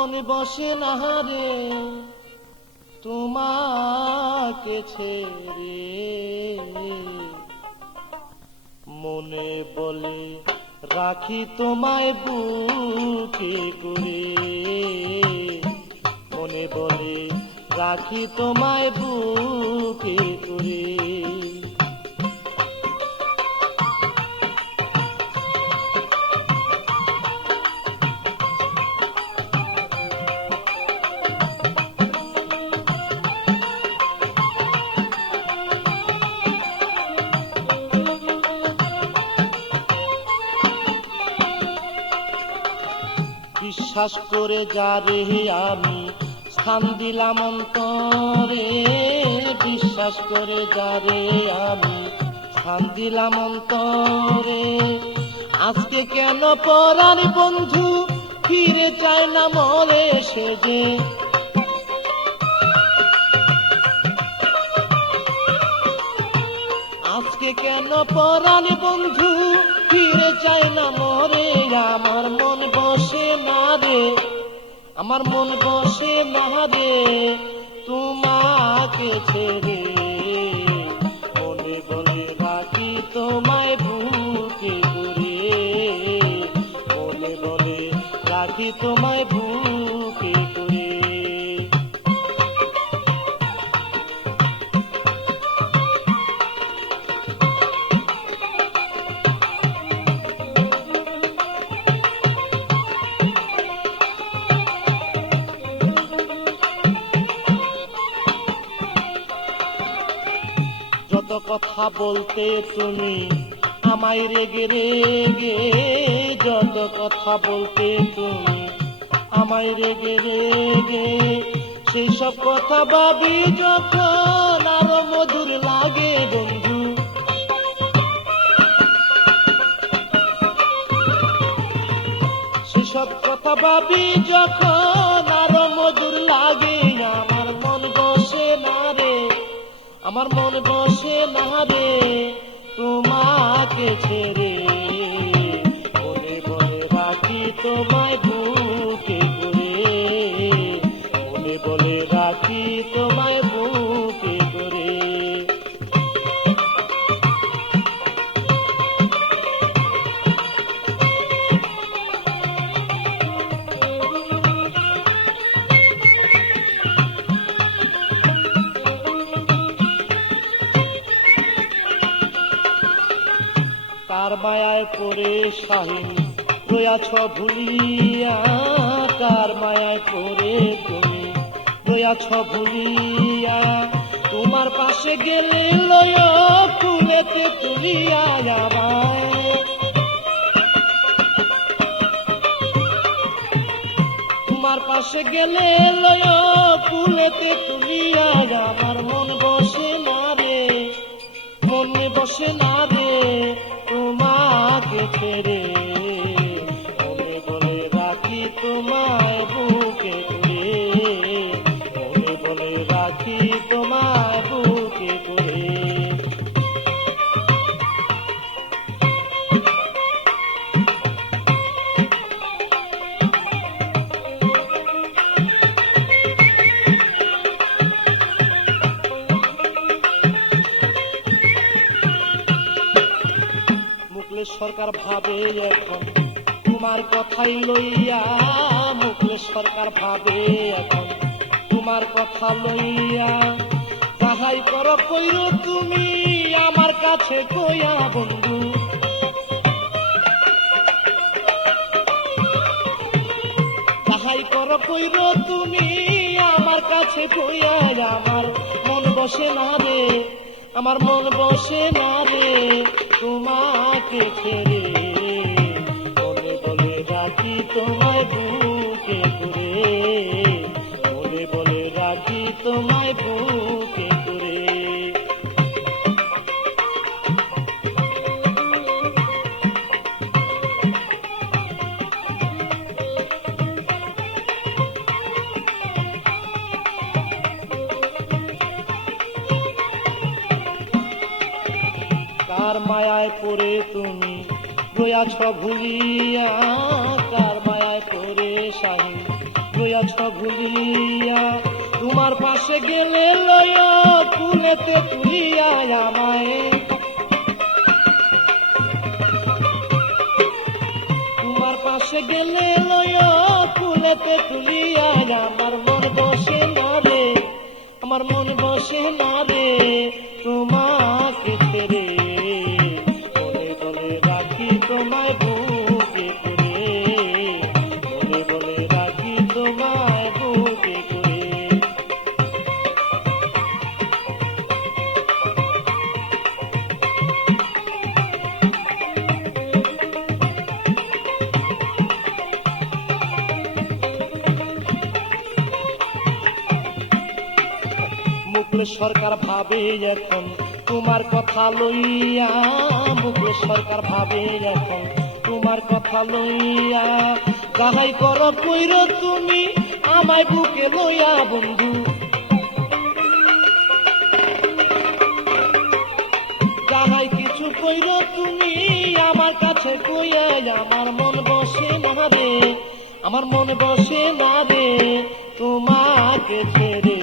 মনে বসে না রে তোমাকে ছেড়ে, মনে বলে রাখি তোমায় বুকে করে, মনে বলে রাখি তোমায় বুকে করে। বিশ্বাস করে যারে আমি স্থান দিলাম অন্তরে, বিশ্বাস করে যারে আমি স্থান দিলাম অন্তরে, আজকে কেন পরাণ বন্ধু ফিরে চায় না মরে সেজে। আজকে কেন পরাণ বন্ধু ফিরে চায় না মরে, আমার মন বসে না রে, আমার মন বসে না রে তোমাকে ছেড়ে, মনে বলে রাখি তোমায় বুকে করে, মনে বলে রাখি তোমায় বুকে করে। যত কথা বলতে তুমি আমায় রেগে রেগে, যত কথা বলতে তুমি আমায় রেগে রেগে, সেই সব কথা ভাবি যখন আরো মধুর লাগে বন্ধু। সেসব কথা ভাবি যখন আরো মধুর লাগে, আমার মন বসে না রে, আমার মন বসে না রে তোমাকে ছেড়ে, মনে বলে রাখি তোমায় বুকে করে, মনে বলে রাখি তোমায় বুকে করে। কার মায়ায় পড়ে শাহিন রয়াছ ভুলিয়া, কার মায়ায় পড়ে তুমি রয়াছ ভুলিয়া, তোমার পাশে গেলে লয় ফুলেতে তুলিয়া আমায়, তোমার পাশে গেলে লয় ফুলেতে তুলিয়া, আমার মন বসে না রে, মনে বসে না রে তোমাকে ছেড়ে, মনে বলে রাখি তোমায় বুকে করে, মনে বলে রাখি তোমায় বুকে করে। মুকলেশ সরকার ভাবে এখন তোমার কথাই লইয়া, মুকলেশ সরকার ভাবে এখন তোমার কথা লইয়া, যাহাই করো কইরো তুমি আমার কাছে কইয়া বন্ধু, যাহাই করো কইরো তুমি আমার কাছে কইয়া, আমার মন বসে না রে, আমার মন বসে না রে তোমাকে ছেড়ে, মনে বলে রাখি তোমায় বুকে করে, মনে বলে রাখি তোমায় বুকে করে। কার মায়ায় পড়ে তুমি রয়াছ ভুলিয়া, কার মায়ায় পড়ে শাহিন রয়া গেছ ভুলিয়া, তোমার পাশে গেলে লয়া কুলেতে তুলিয়া আমায়, তোমার পাশে গেলে লয়া কুলেতে তুলিয়া আমার মন বসে না রে, আমার মন বসে না রে তোমাকে ছেড়ে, বলে বলে রাখি তোমায় বুকে করে, বলে বলে রাখি তোমায় বুকে করে। মুকেশ সরকার ভাবে এখন তোমার কথা লইয়া, মুকেশ সরকার ভাবে এখন তোমার কথা লইয়া, যাহাই করো কইর তুমি আমায় বুকে লইয়া বন্ধু, যাহাই কিছু কইর তুমি আমার কাছে কইয়া, আমার মন বসে না রে, আমার মন বসে না রে তোমাকে ছেড়ে।